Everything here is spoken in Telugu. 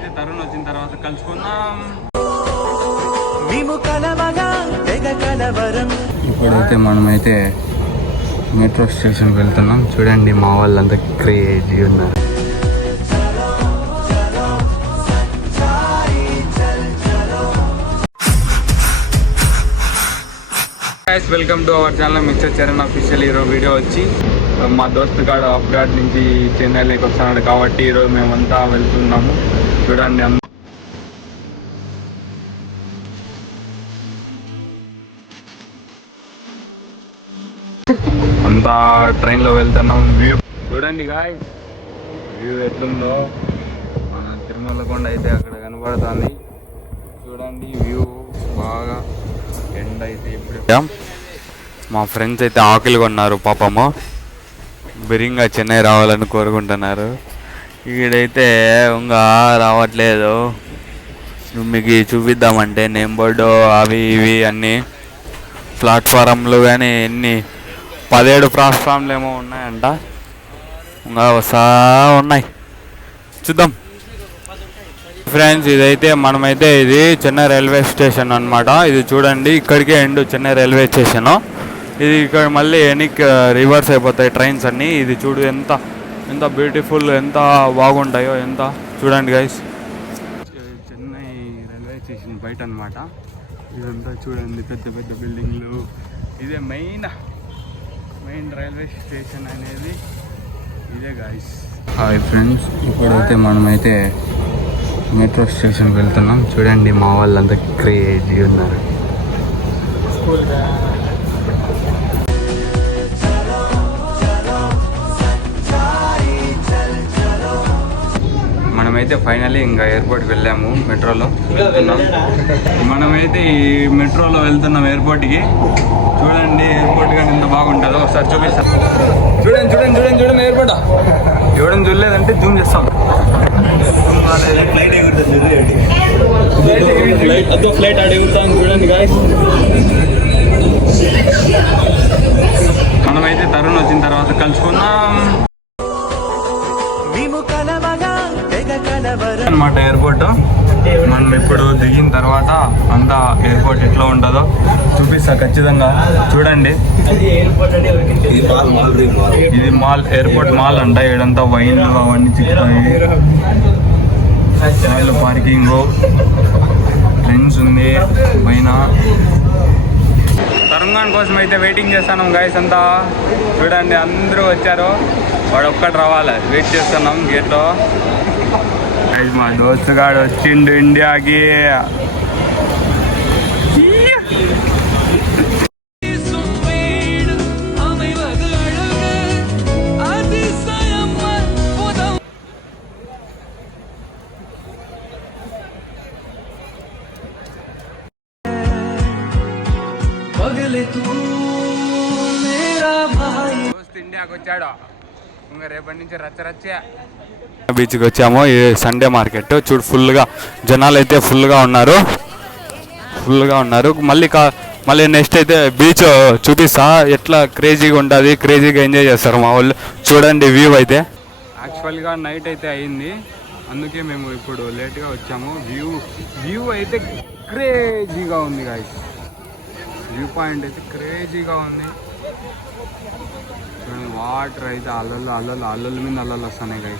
మనమైతే తరుణ్ వచ్చిన తర్వాత కలుసుకుందాం. ఇప్పుడైతే మనమైతే మెట్రో స్టేషన్కి వెళ్తున్నాం. చూడండి మా వాళ్ళంతా క్రేజీ ఉన్నారు. Welcome to our channel mister Charan official. ఈరోజు వీడియో వచ్చి మా దోస్తు గాడు అప్ఘాట్ నుంచి చెన్నైలోకి వస్తున్నాడు కాబట్టి ఈరోజు మేమంతా వెళ్తున్నాము. చూడండి అంతా ట్రైన్లో వెళ్తున్నాం. వ్యూ చూడండి గాయ్, వ్యూ ఎట్లుందో. మన తిరుమల కొండ అయితే అక్కడ కనబడుతుంది. చూడండి వ్యూ బాగా. ఎండ అయితే ఇప్పుడు మా ఫ్రెండ్స్ అయితే ఆకులు కొన్నారు పాపము. బిరింగా చెన్నై రావాలని కోరుకుంటున్నారు. ఈడైతే ఇంకా రావట్లేదు. మీకు చూపిద్దామంటే నేమ్ బోర్డు అవి ఇవి అన్నీ ప్లాట్ఫారంలు కానీ ఎన్ని 17 ప్లాట్ఫామ్లు ఏమో ఉన్నాయంట. ఇంకా వస్తా ఉన్నాయి, చూద్దాం. ఫ్రెండ్స్ ఇదైతే మనమైతే ఇది చెన్నై రైల్వే స్టేషన్ అనమాట. ఇది చూడండి ఇక్కడికే ఎండు చెన్నై రైల్వే స్టేషను. ఇది ఇక్కడ మళ్ళీ ఎనికి రివర్స్ అయిపోతాయి ట్రైన్స్ అన్నీ. ఇది చూడు ఎంత ఎంత బ్యూటిఫుల్, ఎంత బాగుంటాయో ఎంత. చూడండి గైస్, చెన్నై రైల్వే స్టేషన్ బయట అనమాట. ఇదంతా చూడండి పెద్ద పెద్ద బిల్డింగ్లు. ఇదే మెయిన్ రైల్వే స్టేషన్ అనేది ఇదే గైస్. హాయ్ ఫ్రెండ్స్, ఇప్పుడైతే మనమైతే మెట్రో స్టేషన్కి వెళ్తున్నాం. చూడండి మా వాళ్ళంతా క్రేజీ ఉన్నారు. మనమైతే ఫైనల్లీ ఇంకా ఎయిర్పోర్ట్కి వెళ్ళాము. మెట్రోలో వెళ్తున్నాం. మనమైతే ఈ మెట్రోలో వెళ్తున్నాం ఎయిర్పోర్ట్కి. చూడండి ఎయిర్పోర్ట్ కానీ ఎంత బాగుంటుందో ఒకసారి చూపిస్తాం. చూడండి చూడండి చూడండి చూడండి ఎయిర్పోర్ట్. చూడండి చూడలేదంటే జూమ్ చేస్తాం. ఫ్లైట్ అడుగుతాం చూడండి గాయస్. మనమైతే తరుణ్ వచ్చిన తర్వాత కలుసుకుందాం అనమాట. ఎయిర్పోర్ట్ మనం ఇప్పుడు దిగిన తర్వాత అంతా ఎయిర్పోర్ట్ ఎట్లా ఉంటుందో చూపిస్తా ఖచ్చితంగా. చూడండి ఇది మాల్, ఎయిర్పోర్ట్ మాల్ అంట. ఏడంతా వైన్లు అవన్నీ చిక్కుతాయి. రైలు పార్కింగ్, ట్రైన్స్ ఉంది పైన. తరంగాన్ కోసం అయితే వెయిటింగ్ చేస్తున్నాం గైస్ అంతా. చూడండి అందరూ వచ్చారు, వాడు ఒక్కటి రావాలి. వెయిట్ చేస్తున్నాం గేట్లో. మా దోస్తు గాడు వచ్చిండు ఇండియాకి. ఇండియాకి వచ్చాడు. ఇంకా రేపటి నుంచి రచ్చరచ్చే. బీచ్కి వచ్చాము. ఈ సండే మార్కెట్ చూడు, ఫుల్గా జనాలు అయితే ఫుల్గా ఉన్నారు. మళ్ళీ నెక్స్ట్ అయితే బీచ్ చూపిస్తా. ఎట్లా క్రేజీగా ఉంటుంది, క్రేజీగా ఎంజాయ్ చేస్తారు మా వాళ్ళు. చూడండి వ్యూ అయితే. యాక్చువల్గా నైట్ అయితే అయింది, అందుకే మేము ఇప్పుడు లేట్గా వచ్చాము. వ్యూ అయితే క్రేజీగా ఉంది గాయ్స్. వ్యూ పాయింట్ అయితే క్రేజీగా ఉంది. వాటర్ అయితే అల్లలు మీద అల్లలు వస్తున్నాయి గాయ్స్.